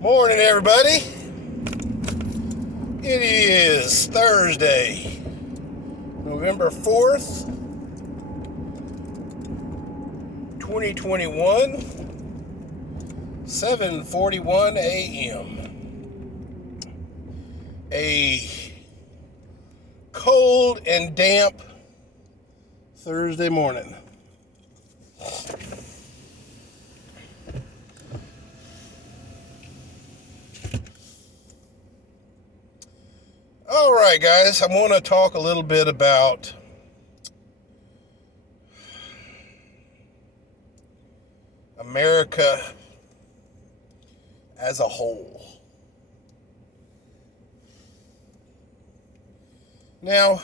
Morning, everybody. It is Thursday, November 4th, 2021, 7:41 a.m. A cold and damp Thursday morning. All right, guys, I want to talk a little bit about America as a whole. Now,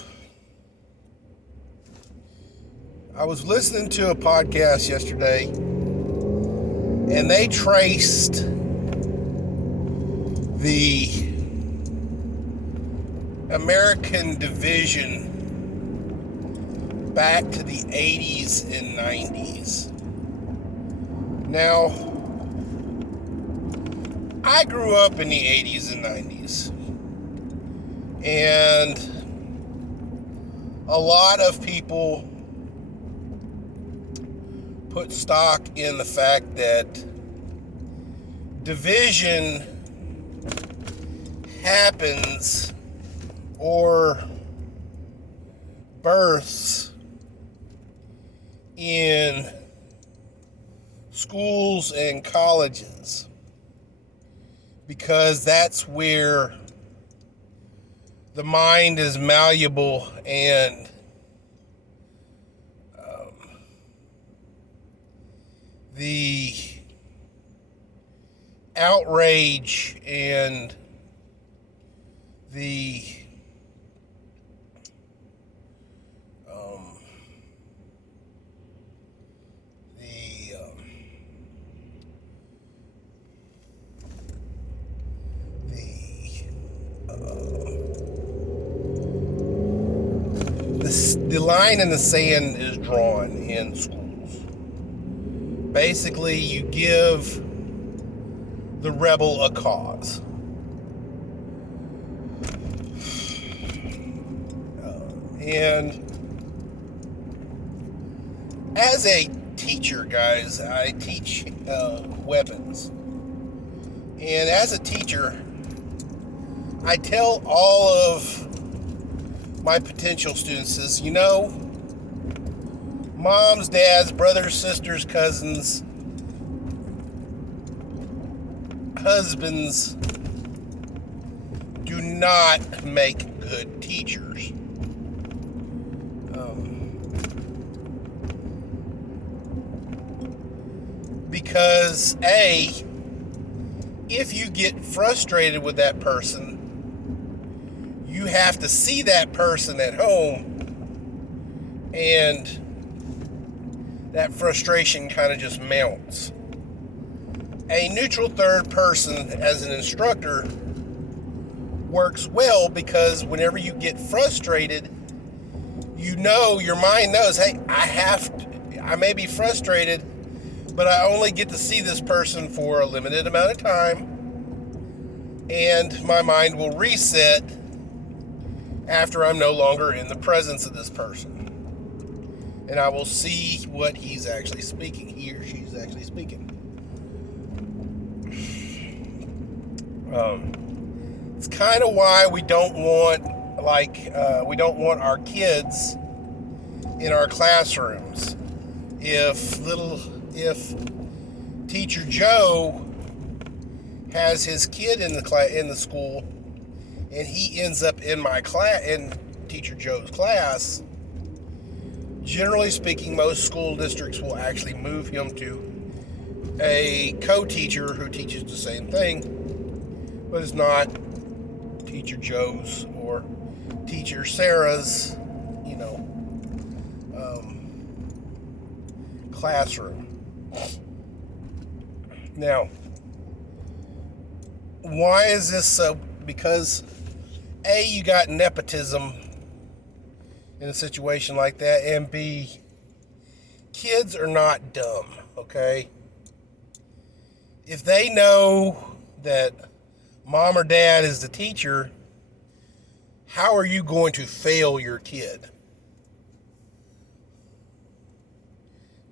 I was listening to a podcast yesterday, and they traced the American division back to the 80s and 90s. Now, I grew up in the 80s and 90s, and a lot of people put stock in the fact that division happens or births in schools and colleges, because that's where the mind is malleable and the outrage and the the line in the sand is drawn in schools. Basically, you give the rebel a cause. And as a teacher, guys, I teach weapons. And as a teacher, I tell all of my potential students is, moms, dads, brothers, sisters, cousins, husbands do not make good teachers. Because if you get frustrated with that person, you have to see that person at home, and that frustration kind of just mounts. A neutral third person as an instructor works well, because whenever you get frustrated, your mind knows, hey, I may be frustrated, but I only get to see this person for a limited amount of time, and my mind will reset after I'm no longer in the presence of this person. And I will see what he's actually speaking, he or she's actually speaking. It's kind of why we don't want our kids in our classrooms. If Teacher Joe has his kid in the school, and he ends up in Teacher Joe's class, generally speaking, most school districts will actually move him to a co-teacher who teaches the same thing, but is not Teacher Joe's or Teacher Sarah's, classroom. Now, why is this so? Because you got nepotism in a situation like that, and B, kids are not dumb, okay? if they know that mom or dad is the teacher, how are you going to fail your kid?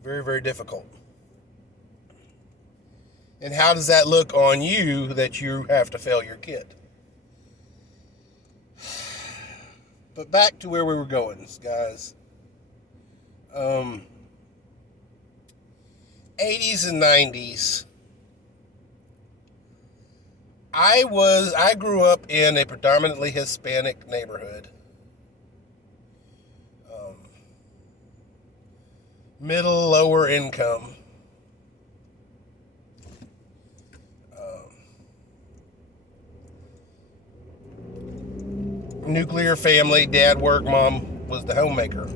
Very, very difficult. And how does that look on you that you have to fail your kid? But back to where we were going, guys. 80s and 90s. I grew up in a predominantly Hispanic neighborhood. Middle, lower income. Nuclear family. Dad worked, mom was the homemaker.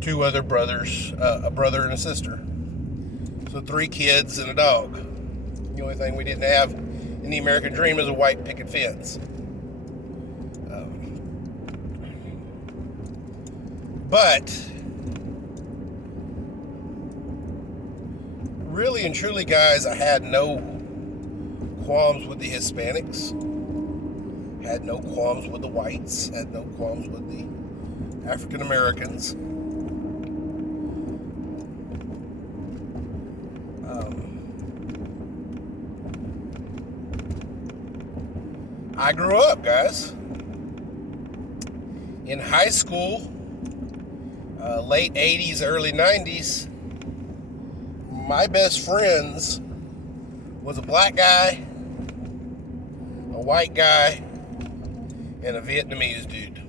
2 other brothers, a brother and a sister. So 3 kids and a dog. The only thing we didn't have in the American dream is a white picket fence. But really and truly, guys, I had no qualms with the Hispanics. Had no qualms with the whites. Had no qualms with the African Americans. I grew up, guys. In high school, late 80s, early 90s, my best friends was a black guy, a white guy, and a Vietnamese dude.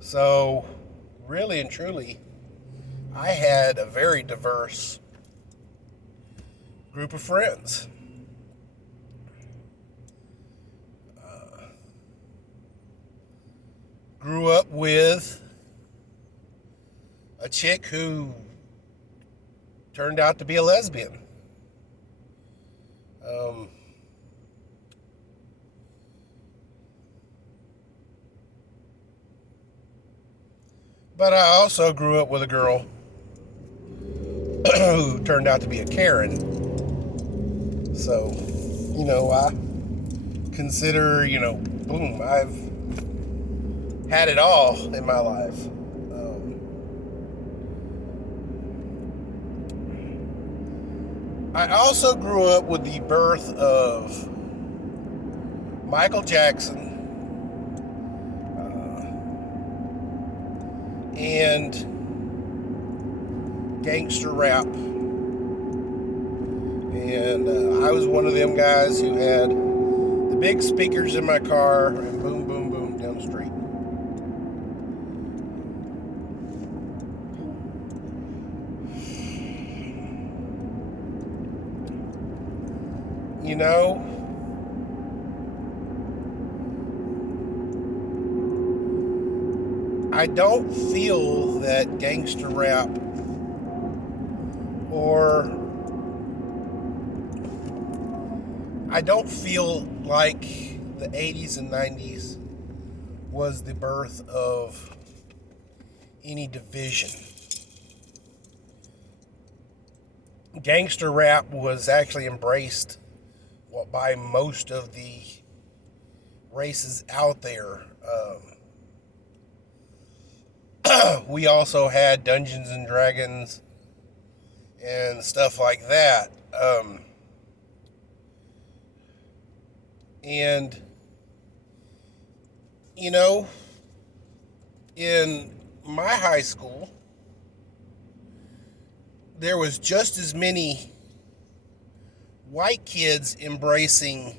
So, really and truly, I had a very diverse group of friends. Grew up with a chick who turned out to be a lesbian. But I also grew up with a girl who turned out to be a Karen. So, I consider, boom, I've had it all in my life. I also grew up with the birth of Michael Jackson and gangster rap. And I was one of them guys who had the big speakers in my car and boom, boom, boom down the street. I don't feel that gangster rap I don't feel like the 80s and 90s was the birth of any division. Gangster rap was actually embraced by most of the races out there. We also had Dungeons and Dragons and stuff like that. And, in my high school, there was just as many white kids embracing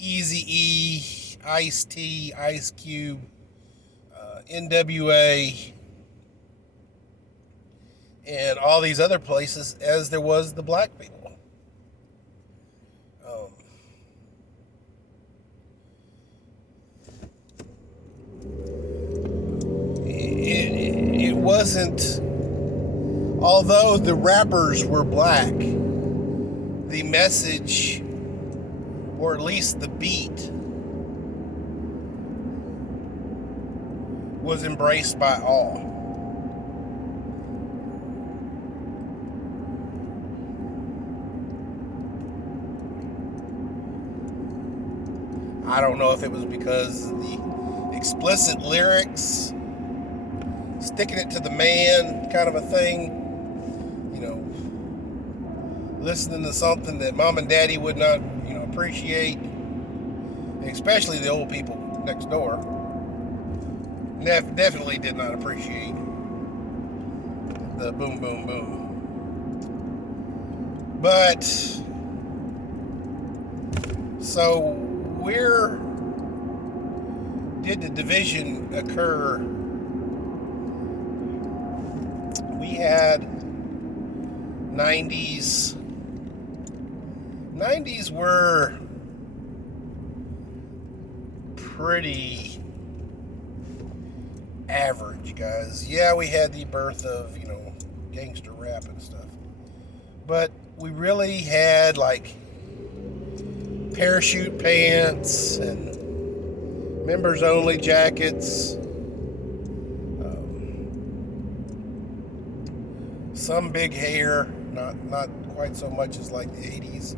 Eazy-E, Ice-T, Ice Cube, NWA, and all these other places as there was the black people. It wasn't, although the rappers were black, the message, or at least the beat, was embraced by all. I don't know if it was because of the explicit lyrics, sticking it to the man kind of a thing, you know, listening to something that mom and daddy would not, appreciate, especially the old people next door. Definitely did not appreciate the boom, boom, boom. But, so, where did the division occur? We had 90s. 90s were pretty average, guys. Yeah, we had the birth of, gangster rap and stuff. But we really had, like, parachute pants and members only jackets, some big hair, not quite so much as like the 80s.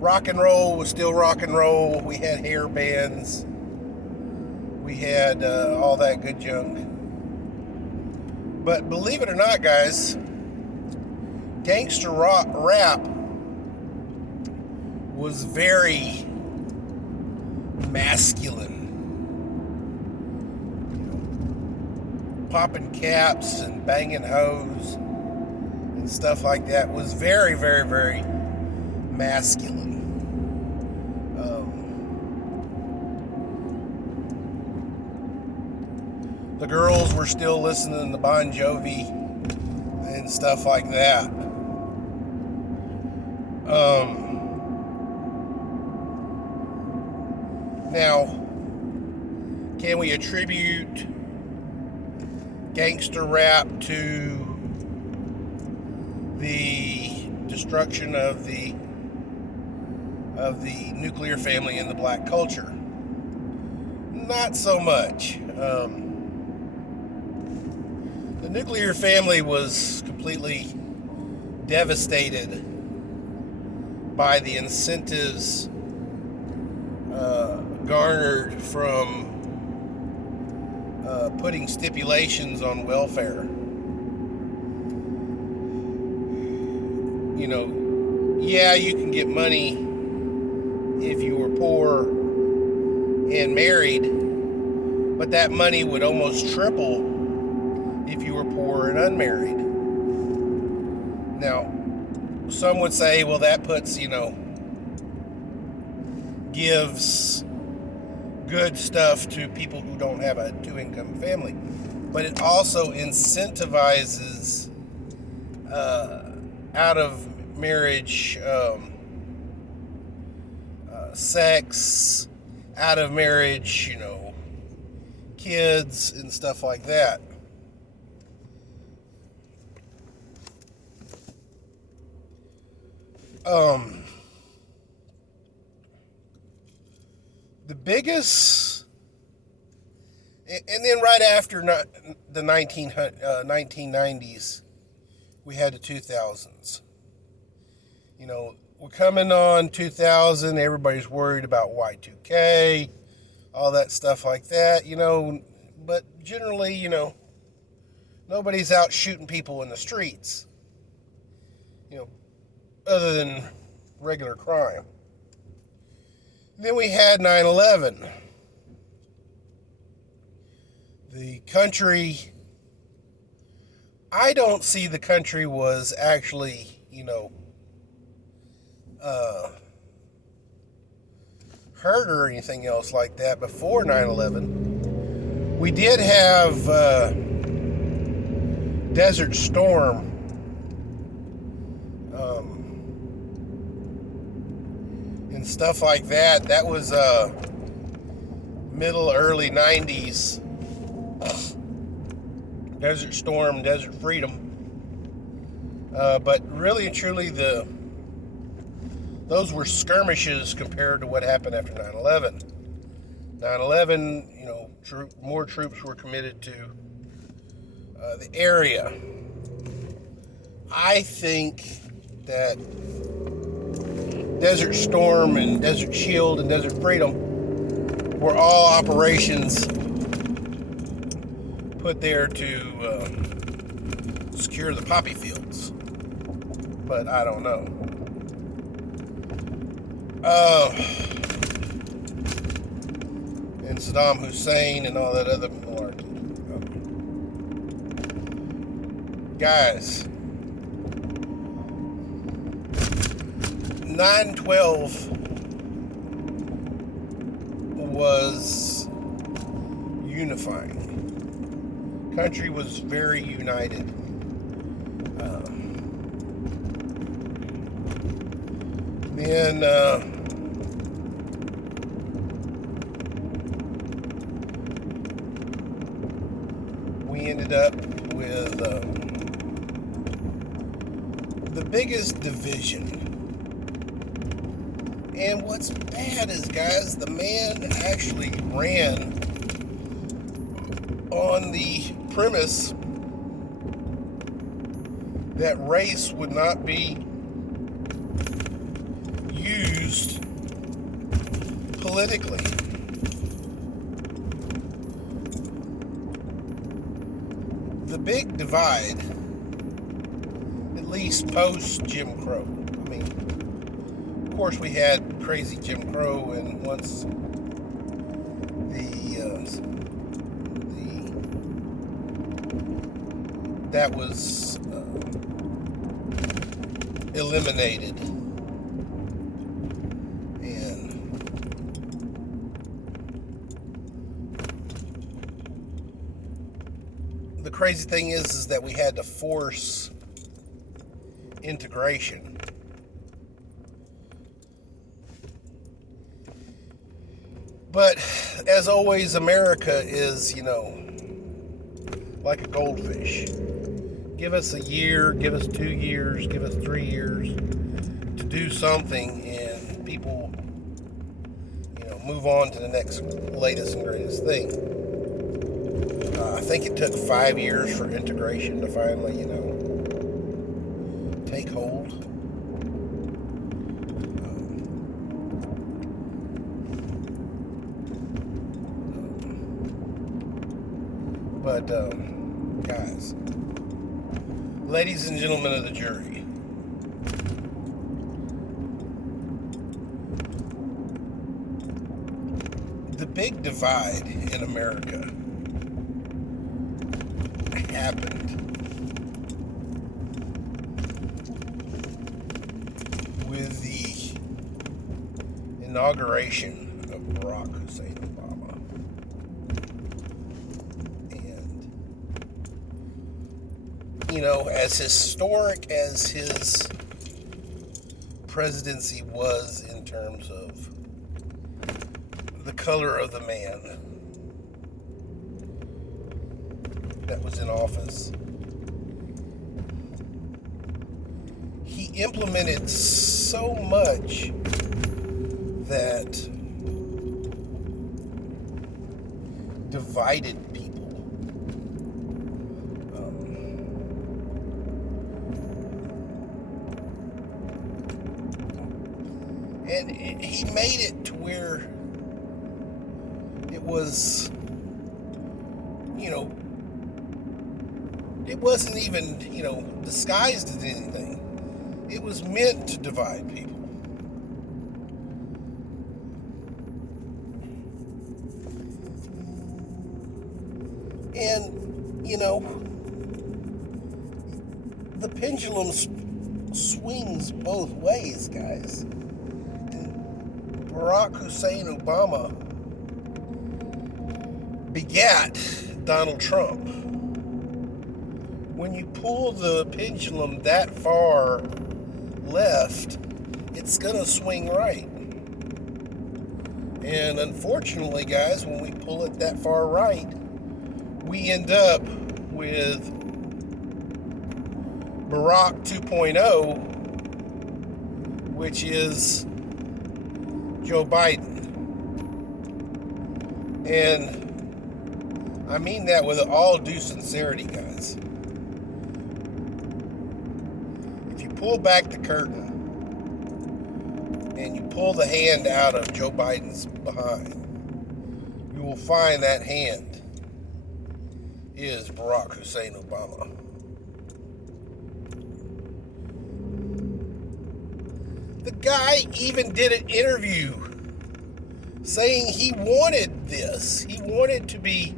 Rock and roll was still rock and roll. We had hair bands, we had all that good junk. But believe it or not, guys, gangster rap was very masculine. Popping caps and banging hoes and stuff like that was very, very, very masculine. The girls were still listening to Bon Jovi and stuff like that. Now, can we attribute gangster rap to the destruction of the nuclear family and the black culture? Not so much. The nuclear family was completely devastated by the incentives garnered from putting stipulations on welfare. Yeah, you can get money if you were poor and married, but that money would almost triple if you were poor and unmarried. Now, some would say, well, that puts, gives good stuff to people who don't have a two-income family. But it also incentivizes out of marriage sex, out of marriage, kids and stuff like that. The biggest, and then right after the 1990s, we had the 2000s. We're coming on 2000, everybody's worried about Y2K, all that stuff like that, but generally, nobody's out shooting people in the streets, other than regular crime. Then we had 9/11. The country, I don't see the country was actually, hurt or anything else like that before 9/11. We did have Desert Storm. And stuff like that. That was early 90s. Desert Storm, Desert Freedom. But really and truly, the those were skirmishes compared to what happened after 9/11. 9/11, more troops were committed to the area. I think that Desert Storm and Desert Shield and Desert Freedom were all operations put there to secure the poppy fields. But I don't know. And Saddam Hussein and all that other malarkey. Guys, 9/12 was unifying. Country was very united. Then we ended up with the biggest division. And what's bad is, guys, the man actually ran on the premise that race would not be used politically. The big divide, at least post Jim Crow. I mean, of course, we had crazy Jim Crow, and once that was eliminated. And the crazy thing is that we had to force integration. But as always, America is, like a goldfish. Give us a year, give us 2 years, give us 3 years to do something, and people, move on to the next latest and greatest thing. I think it took 5 years for integration to finally, take hold. But, guys, ladies and gentlemen of the jury, the big divide in America happened with the inauguration of Barack Hussein Obama. And, as historic as his presidency was in terms of the color of the man that was in office, he implemented so much that divided people. And he made it to where it was, it wasn't even, disguised as anything. It was meant to divide people. And, the pendulum swings both ways, guys. Barack Hussein Obama begat Donald Trump. When you pull the pendulum that far left, it's gonna swing right. And unfortunately, guys, when we pull it that far right, we end up with Barack 2.0, which is Joe Biden. And I mean that with all due sincerity, guys. If you pull back the curtain and you pull the hand out of Joe Biden's behind, you will find that hand is Barack Hussein Obama. The guy even did an interview saying he wanted this. He wanted to be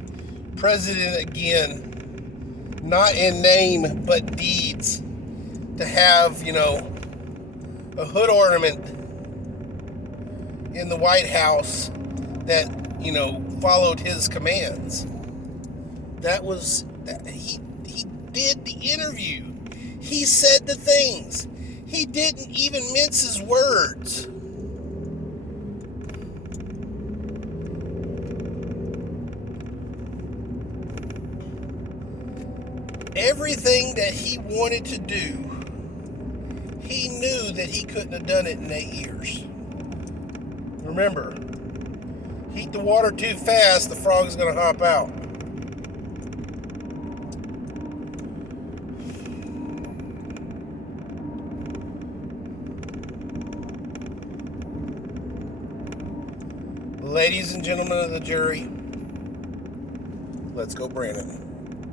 president again, not in name but deeds. To have, a hood ornament in the White House that, followed his commands. He did the interview. He said the things. He didn't even mince his words. Everything that he wanted to do, he knew that he couldn't have done it in 8 years. Remember, heat the water too fast, the frog's going to hop out. Ladies and gentlemen of the jury, let's go Brandon.